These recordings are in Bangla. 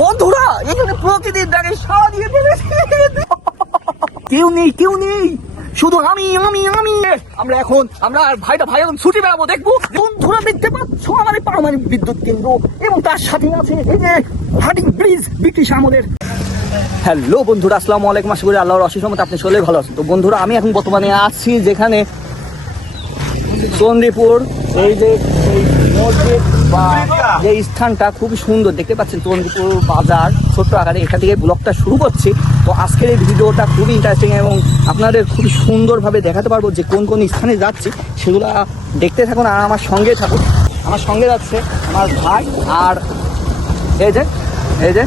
বন্ধুরা, এখানে প্রতিদিন দেখে সারা দিয়ে কেউ নেই কেউ নেই। শুধু আমি আমি আমি। আমরা এখন, আমরা আর ভাইটা ভাই এখন ছুটি বেড়াবো, দেখব। বন্ধুরা, দেখতে পাচ্ছ আমাদের পারমাণবিক বিদ্যুৎ কেন্দ্র এবং তার সাথে আছে এই যে হার্ডিং ব্রিজ ব্রিটিশ আমলের। হ্যালো বন্ধুরা, আসসালামু আলাইকুম। আশা করি আল্লাহর অশেষ রহমতে আপনি চলে ভালো আছেন। তো বন্ধুরা, আমি এখন বর্তমানে আছি যেখানে চন্দ্রীপুর এই যে মসজিদ বা যে স্থানটা খুবই সুন্দর দেখতে পাচ্ছেন চন্দ্রীপুর বাজার ছোট্ট আকারে এখান থেকে ব্লগটা শুরু করছি। তো আজকের এই ভিডিওটা খুবই ইন্টারেস্টিং এবং আপনাদের খুবই সুন্দরভাবে দেখাতে পারব যে কোন কোন স্থানে যাচ্ছি সেগুলো দেখতে থাকুন আর আমার সঙ্গে থাকুন। আমার সঙ্গে যাচ্ছে আমার ভাই আর এই যে এই যে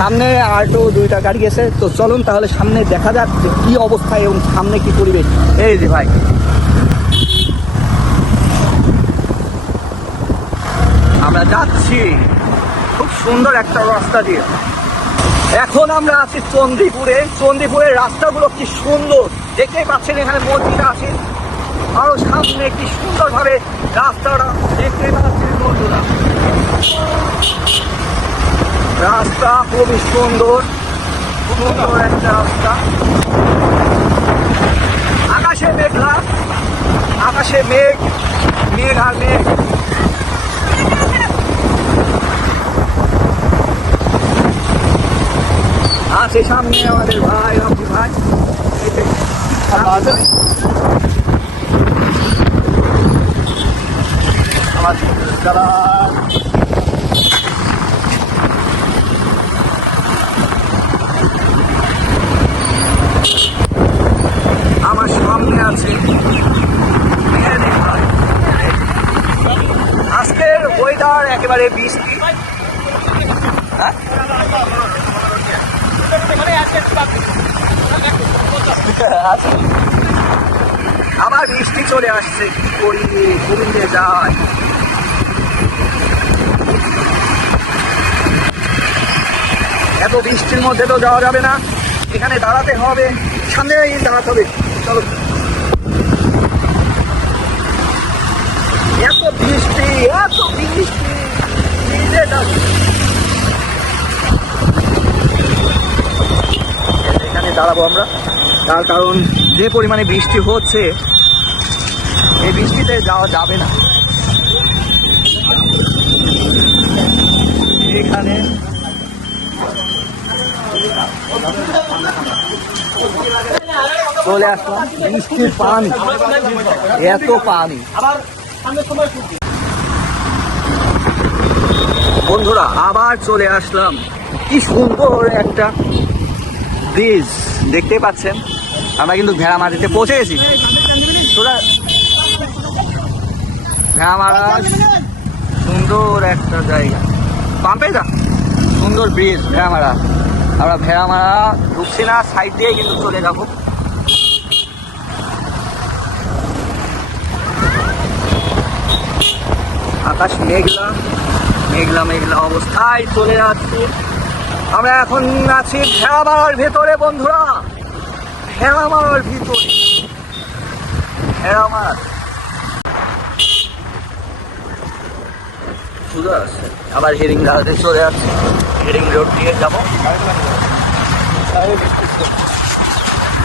সামনে আর তো দুইটা গাড়ি গেছে তো চলুন তাহলে সামনে দেখা যাক যে কি অবস্থা এবং সামনে কি পরিবেশ। এই যে ভাই আমরা যাচ্ছি। খুব সুন্দর একটা রাস্তা দিয়ে। এখন আমরা আছি চন্দ্রীপুরে চন্দ্রীপুরের রাস্তাগুলো কি সুন্দর। দেখতেই পাচ্ছেন এখানে মসজিদ আছে। আরও সামনে কি সুন্দরভাবে রাস্তাটা দেখতে পাচ্ছেন বন্ধুরা। রাস্তা খুবই সুন্দর। সুন্দর একটা রাস্তা। আকাশে মেঘলা। আকাশে মেঘ মেঘ আর মেঘ। আছে সামনে আমাদের ভাই, রকি ভাই আমাদের যারা আমার সামনে আছে। আজকের ওয়েদার একেবারে বৃষ্টি হ্যাঁ। আবার বৃষ্টি চলে আসছে, কি করি ঘুমিয়ে যায় এত বৃষ্টির মধ্যে তো যাওয়া যাবে না। এখানে দাঁড়াতে হবে সামনে দাঁড়াতে হবে। চলো। এত বৃষ্টি এত বৃষ্টি ভিজে যাচ্ছে। দাঁড়াবো আমরা। তার কারণ যে পরিমাণে বৃষ্টি হচ্ছে, এই বৃষ্টিতে যাওয়া যাবে না। এখানে চলে আসলাম। বৃষ্টির পানি, এত পানি। বন্ধুরা, আবার চলে আসলাম। কি সুন্দর একটা ব্রিজ, দেখতেই পাচ্ছেন। আমরা কিন্তু ভেড়ামারিতে পৌঁছে গেছি। তোরা ভেড়ামারা সুন্দর একটা জায়গা। পাম্পে যা। সুন্দর ব্রিজ, ভেড়ামারা। আমরা ভেড়ামারা ঢুকছি না সাইড দিয়ে কিন্তু চলে যাব। আকাশ মেঘলা মেঘলা মেঘলা অবস্থায় চলে যাচ্ছি। আমরা এখন আছি ভেড়ামারার ভেতরে, বন্ধুরা। ভেড়ামারার ভিতরে। ভেড়ামার। আবার হেরিং দাঁড়াতে চলে যাচ্ছে। হেরিং রোড দিয়ে যাব।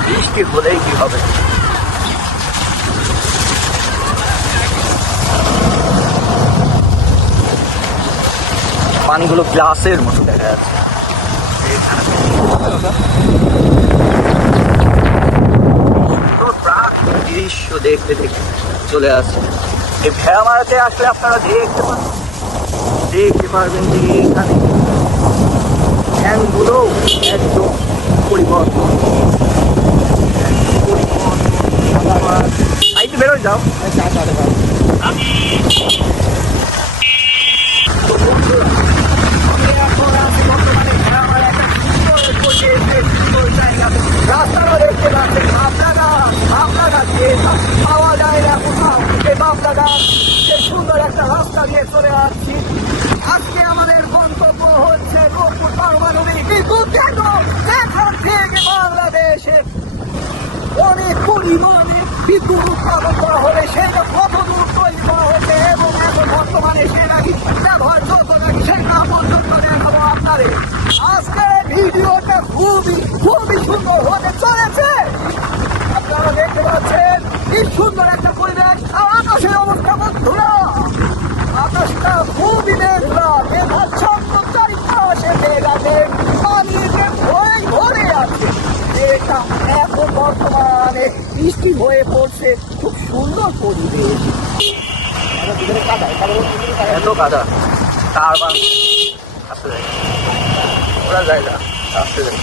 বৃষ্টি হলেই কি হবে? পানিগুলো গ্লাসের মতো দেখা যাচ্ছে। দৃশ্য দেখতে দেখতে চলে আসছে। এই ভেড়া মারাতে আসলে আপনারা দেখতে পাবেন দেখতে পারবেন যে এখানে ফ্যানগুলো একদম পরিবর্তন। পরিবর্তন বেরোয় যাও। তো রাস্তাটা দেখতে পাচ্ছেন, আপনারা আপনারা পাওয়া যায় না কোথাও যে সুন্দর একটা রাস্তা দিয়ে চলে আসছি আজকে আমাদের গন্তব্য হচ্ছে রূপপুর পারমাণবিক বিদ্যুৎ কেন্দ্র এখান থেকে বাংলাদেশে অনেক পরিমাণে বিদ্যুৎ উৎপাদন করা হবে সেটা কত দূর তৈরি করা এবং এখন বর্তমানে সে নাকি ব্যবহার যোগ্য নাকি সেটা পর্যন্ত দেখাবো আপনার আকারে আজকে ভিডিওটা খুবই খুবই সুন্দর হতে চলেছে। আপনারা দেখতে পাচ্ছেন, কি সুন্দর একটা পরিবেশ। আকাশের অবস্থা বন্ধুরা, আকাশটা খুবই মেঘলা মেঘাচ্ছন্ন চারিপাশে মেঘ আছে পানিতে ভরে ভরে আছে। এটা এখন বর্তমানে বৃষ্টি হয়ে পড়ছে, খুব সুন্দর পরিবেশ। এত কাদা তারপর আসতে যায় ওরা যায় না আসতে যায়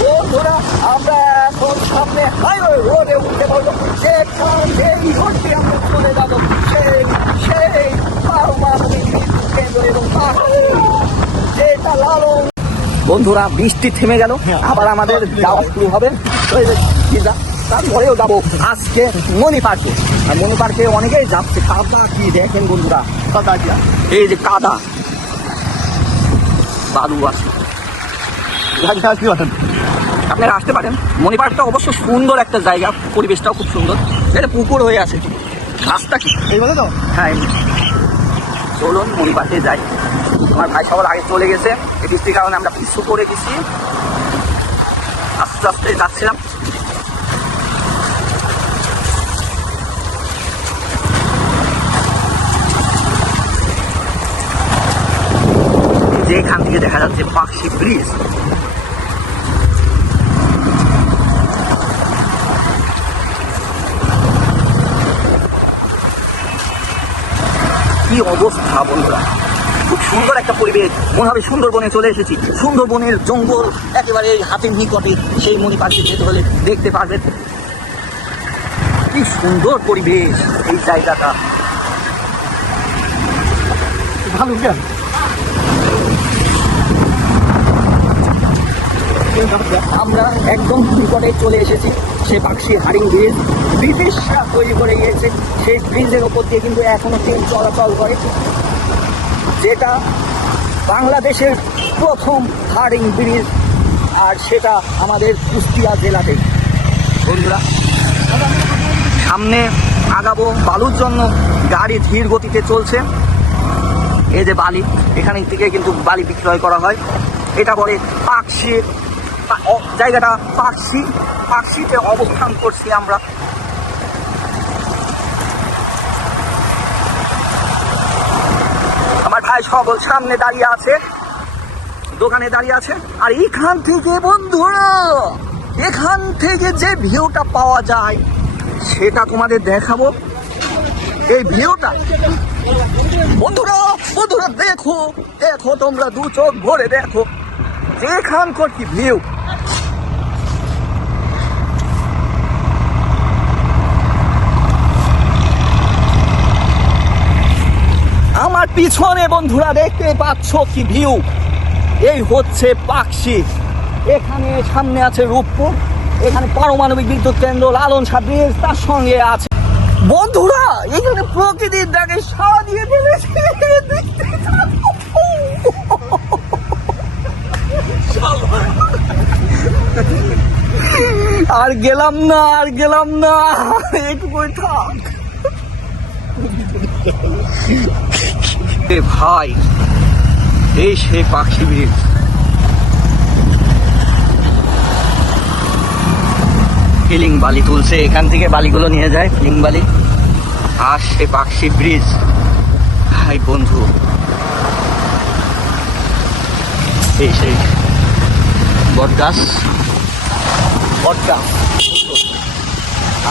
বন্ধুরা আমরা এখন সামনে হাইওয়ে রোডে উঠতে পারব সেখান সেই রোডটি আমরা চলে যাব সেই সেই পারমাণবিক বিদ্যুৎ কেন্দ্র এবং পাহাড় যেটা লালন বন্ধুরা বৃষ্টি থেমে গেল। আবার আমাদের যাওয়া শুরু হবে। তারপরেও যাব আজকে মণি পার্কে। আর মণি পার্কে অনেকেই যাচ্ছে। কাদা কি দেখেন বন্ধুরা? কাদা কি? এই যে কাদা। বালু আছে। আপনারা আসতে পারেন। মণি পার্কটা অবশ্য সুন্দর একটা জায়গা। পরিবেশটাও খুব সুন্দর। এটা পুকুর হয়ে আছে। রাস্তা কি? এই বলে তো? হ্যাঁ। চলুন মণি পার্কে যাই। আমার ভাই সবার আগে চলে গেছে। এই বৃষ্টির কারণে আমরা পিছু করে গেছি। আস্তে আস্তে যাচ্ছিলাম। যেখান থেকে দেখা যাচ্ছে পাখি ব্রিজ। কি অবস্থা বন্ধুরা? খুব সুন্দর একটা পরিবেশ। মনে হবে সুন্দরবনে চলে এসেছি। সুন্দরবনের জঙ্গল একেবারে এই হাতের নিকটে সেই মণি পাখি যেতে হলে দেখতে পারবেন। কি সুন্দর পরিবেশ এই জায়গাটা। ভালো কেন? আমরা একদম নিকটে চলে এসেছি। সে পাখি হারিং ব্রিজ ব্রিটিশরা তৈরি করে গিয়েছে। সেই ব্রিজের ওপর দিয়ে কিন্তু এখনও ট্রেন চলাচল করে। যেটা বাংলাদেশের প্রথম হারিং ব্রিজ আর সেটা আমাদের কুষ্টিয়া জেলাতে। বন্ধুরা, সামনে আগাবো, বালুর জন্য গাড়ি ধীর গতিতে চলছে। এই যে বালি, এখান থেকে কিন্তু বালি বিক্রয় করা হয়। এটা বলে পাকশি জায়গাটা পাকশি পাকশিতে অবস্থান করছি আমরা। সকল সামনে দাঁড়িয়ে আছে। দোকানে দাঁড়িয়ে আছে। আর এখান থেকে বন্ধুরা, এখান থেকে যে ভিউটা পাওয়া যায়, সেটা তোমাদের দেখাবো। এই ভিউটা। বন্ধুরা বন্ধুরা, দেখো দেখো তোমরা দু চোখ ভরে দেখো। যেখানকার কি ভিউ আমার পিছনে বন্ধুরা দেখতে পাচ্ছ কি ভিউ এই হচ্ছে পাকশি এখানে সামনে আছে রূপপুর, এখানে পারমাণবিক বিদ্যুৎ কেন্দ্র লালন সাব্রিজ তার সঙ্গে আছে। বন্ধুরা, এখানে প্রকৃতির ডাকে সাড়া দিয়ে ফেলেছে। আর গেলাম না, আর গেলাম না। একটু করে থাক। ভাই এই সে পাখি ব্রিজ ফিলিং বালি তুলছে, এখান থেকে বালিগুলো নিয়ে যায়, ফিলিং বালি। আর সে পাখি ব্রিজ। হাই বন্ধু এই সেই বট গাছ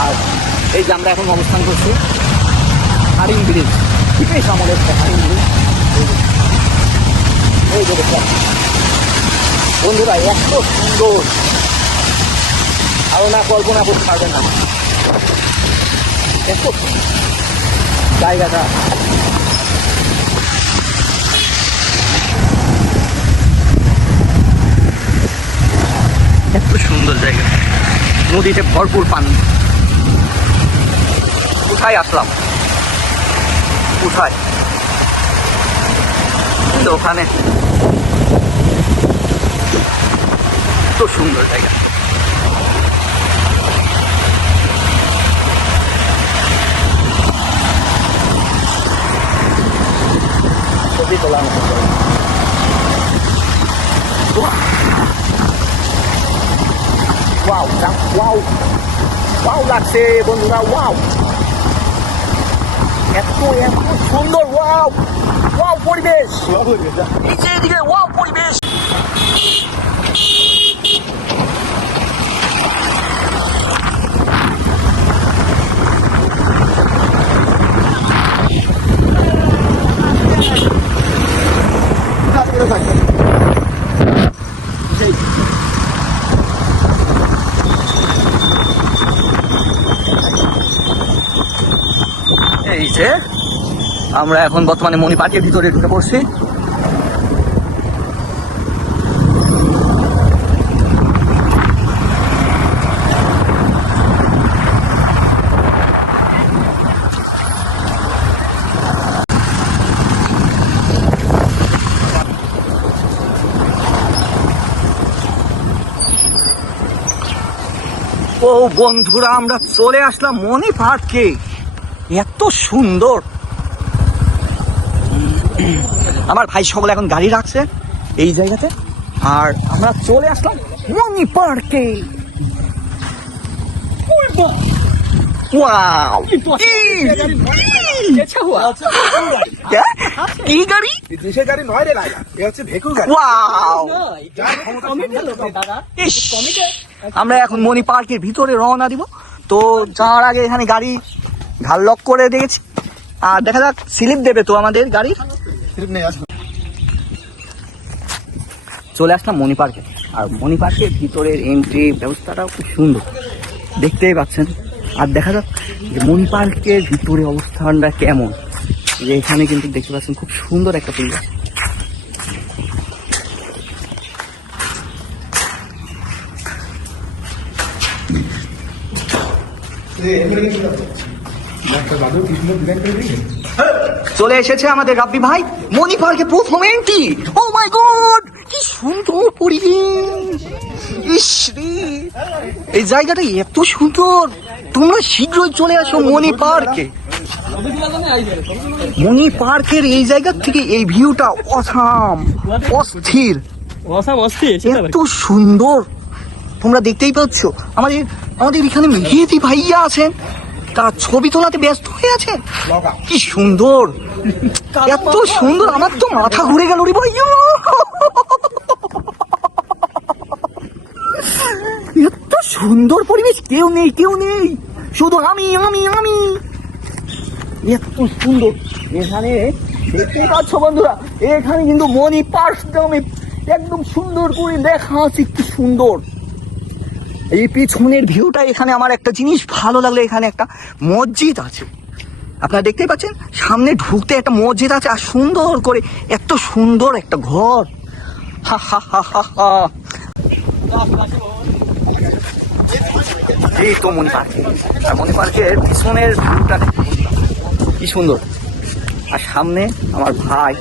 আর এই যে আমরা এখন অবস্থান করছি, হারিং ব্রিজ। ঠিক আছে আমাদের হারিং ব্রিজ? এই যে বন্ধুরা, এত সুন্দর। আরও না কল্পনা করতে পারবেন না। এত জায়গাটা। এত সুন্দর জায়গা। নদীতে ভরপুর পানি। কোথায় আসলাম? কোথায়? কিন্তু ওখানে সুন্দর জায়গা। ছবি তোলা ওয়াও ওয়াও ওয়াও লাগছে বন্ধুরা ওয়াও। এত এত সুন্দর ওয়াও ওয়াও পরিবেশ। এই যে এদিকে ওয়াও পরিবেশ এই যে আমরা এখন বর্তমানে মণি পার্কের ভিতরে ঢুকে পড়ছি। ও বন্ধুরা, আমরা চলে আসলাম মণি পার্কে। এত সুন্দর। আমার ভাই সকলে এখন গাড়ি রাখছে এই জায়গাতে। আর আমরা চলে আসলাম মনি পার্কে। ওয়াও! গাড়ি দেশের গাড়ি নয় রে লাইলা এ হচ্ছে ভেকুর গাড়ি। ওয়াও! যার ক্ষমতা ইস, আমরা এখন মনি পার্কের ভিতরে রওনা দিব। তো যাওয়ার আগে এখানে গাড়ি ঘাল লক করে দিয়েছি। আর দেখা যাক স্লিপ দেবে তো আমাদের গাড়ি চলে আসলাম মণি পার্কে। আর মণি পার্কের ভিতরের এন্ট্রি ব্যবস্থাটাও খুব সুন্দর। দেখতেই পাচ্ছেন। আর দেখা যাক যে মণি পার্কের ভিতরে অবস্থানটা কেমন। যে এখানে কিন্তু দেখতে পাচ্ছেন খুব সুন্দর একটা পরিবেশ চলে এসেছে আমাদের রাব্বি ভাই। মণি পার্কে প্রথম এন্ট্রি ও মাই গড কি সুন্দর পরিবেশ। ইস রে। এই জায়গাটা এত সুন্দর। তোমরা শীঘ্রই চলে আসো মণি পার্কে মণি পার্কের এই জায়গা থেকে এই ভিউটা অসাম অস্থির। অসাম অস্থির এত সুন্দর। তোমরা দেখতেই পাচ্ছ আমাদের আমাদের এখানে মেহেদি ভাইয়া আছেন। তার ছবি তোলাতে ব্যস্ত হয়ে আছে। কি সুন্দর। এত সুন্দর আমার তো মাথা ঘুরে গেল রে ভাই এত সুন্দর পরিবেশ কেউ নেই কেউ নেই। শুধু আমি আমি আমি। এত সুন্দর। এখানে দেখতেই পাচ্ছ বন্ধুরা এখানে কিন্তু মনি পার্স নামে একদম সুন্দর করে দেখা আছে কি সুন্দর। এই পিছনের ভিউটা এখানে আমার একটা জিনিস ভালো লাগল এখানে একটা মসজিদ আছে। আপনারা দেখতেই পাচ্ছেন, সামনে ঢুকতে একটা মসজিদ আছে, আর সুন্দর করে এত সুন্দর একটা ঘর। হা হা হা হা হা। এই তো মনি পার্কে। আর মনি পার্কের পিছনের ভিউটা কি সুন্দর। আর সামনে আমার ভাই,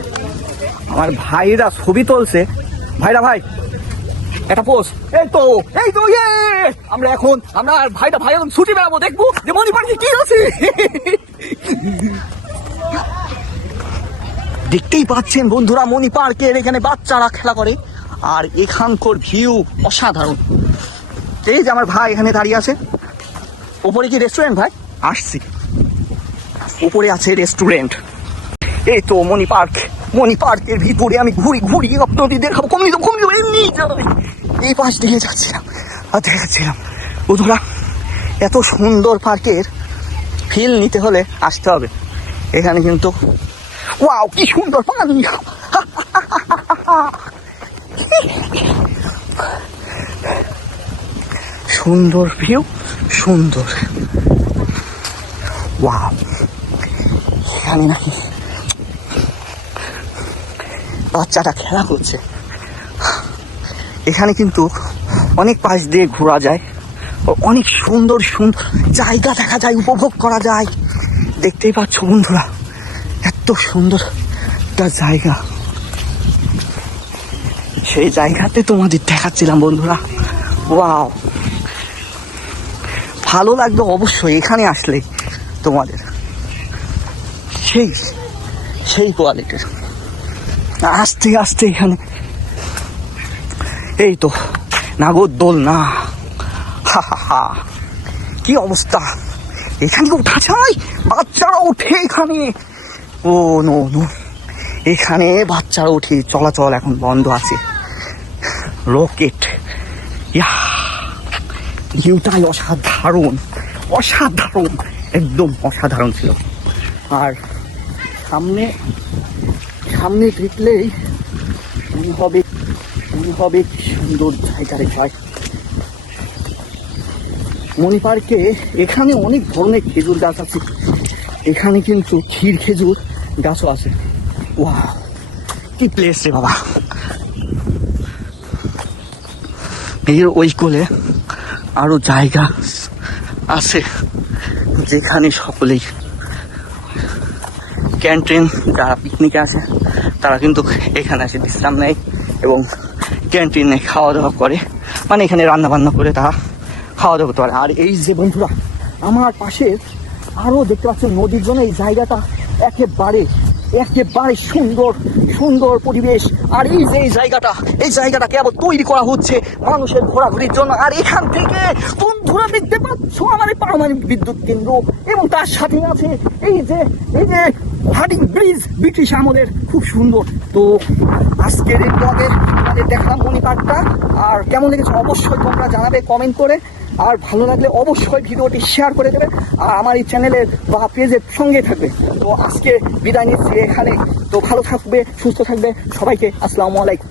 আমার ভাইরা ছবি তুলছে। ভাইরা ভাই, একটা পোস্ট এই তো এই তো ইয়ে! আমরা এখন, আমরা ভাইটা ভাই এখন ছুটি বেড়াবো দেখব যে মনি পার্কে কি আছে। দেখতেই পাচ্ছেন বন্ধুরা মনি পার্কের এখানে বাচ্চারা খেলা করে। আর এখানকার ভিউ অসাধারণ। এই যে আমার ভাই এখানে দাঁড়িয়ে আছে। ওপরে কি রেস্টুরেন্ট ভাই? আসছি। উপরে আছে রেস্টুরেন্ট এই তো মনি পার্ক। মনি পার্কের ভিতরে আমি ঘুরি ঘুরি আপনাদের দেখাবো। দেবো কমিয়ে দেবো এমনি এই পাশ দিয়ে যাচ্ছিলাম। আর দেখাচ্ছিলাম। বন্ধুরা, এত সুন্দর পার্কের ফিল নিতে হলে আসতে হবে। এখানে কিন্তু ওয়াও, কি সুন্দর পানি সুন্দর ভিউ সুন্দর। ওয়াও, এখানে নাকি বাচ্চাটা খেলা করছে। এখানে কিন্তু অনেক পাশ দিয়ে ঘোরা যায়। অনেক সুন্দর সুন্দর জায়গা দেখা যায়, উপভোগ করা যায়। দেখতেই পাচ্ছ বন্ধুরা, এত সুন্দর একটা জায়গা। সেই জায়গাতে তোমাদের দেখাচ্ছিলাম বন্ধুরা। ওয়াও। ভালো লাগবে অবশ্যই এখানে আসলে তোমাদের। সেই সেই কোয়ালিটির। আস্তে আস্তে এখানে। এই তো নাগরদোল না হা কি অবস্থা? এখানে উঠা যায় বাচ্চারা ওঠে এখানে। ও, নো নো। এখানে বাচ্চারা উঠে চলাচল এখন বন্ধ আছে। রকেট। ইয়া ভিউটাই অসাধারণ অসাধারণ, একদম অসাধারণ ছিল। আর সামনে সামনে মনে হবে হবে সুন্দর জায়গা ভাই মণি পার্কে এখানে অনেক ধরনের খেজুর গাছ আছে। এখানে কিন্তু ক্ষীর খেজুর গাছও আছে। ওয়া কি প্লেস রে বাবা। এর ওই কোলে আরও জায়গা আছে যেখানে সকলেই ক্যান্টিন যারা পিকনিকে আছে, তারা কিন্তু এখানে এসে বিশ্রাম নেয় এবং ক্যান্টিনে খাওয়া দাওয়া করে। মানে এখানে রান্না বান্না করে তারা খাওয়া দাওয়া করতে পারে। আর এই যে বন্ধুরা, আমার পাশে আরও দেখতে পাচ্ছেন নদীর জন্য এই জায়গাটা একেবারে একেবারে সুন্দর সুন্দর পরিবেশ। আর এই যে এই জায়গাটা এই জায়গাটা কেবল তৈরি করা হচ্ছে মানুষের ঘোরাঘুরির জন্য। আর এখান থেকে বন্ধুরা, দেখতে পাচ্ছ আমার এই পারমাণবিক বিদ্যুৎ কেন্দ্র এবং তার সাথে আছে এই যে এই যে হার্ডিং ব্রিজ ব্রিটিশ আমলের খুব সুন্দর। তো আজকের এই ব্লগে আমাদের দেখলাম পার্কটা আর কেমন লেগেছে অবশ্যই তোমরা জানাবে কমেন্ট করে। আর ভালো লাগলে অবশ্যই ভিডিওটি শেয়ার করে দেবেন আর আমার এই চ্যানেলের বা পেজের সঙ্গে থাকবে তো আজকে বিদায় নিচ্ছি এখানে তো ভালো থাকবে, সুস্থ থাকবে। সবাইকে আসসালামু আলাইকুম।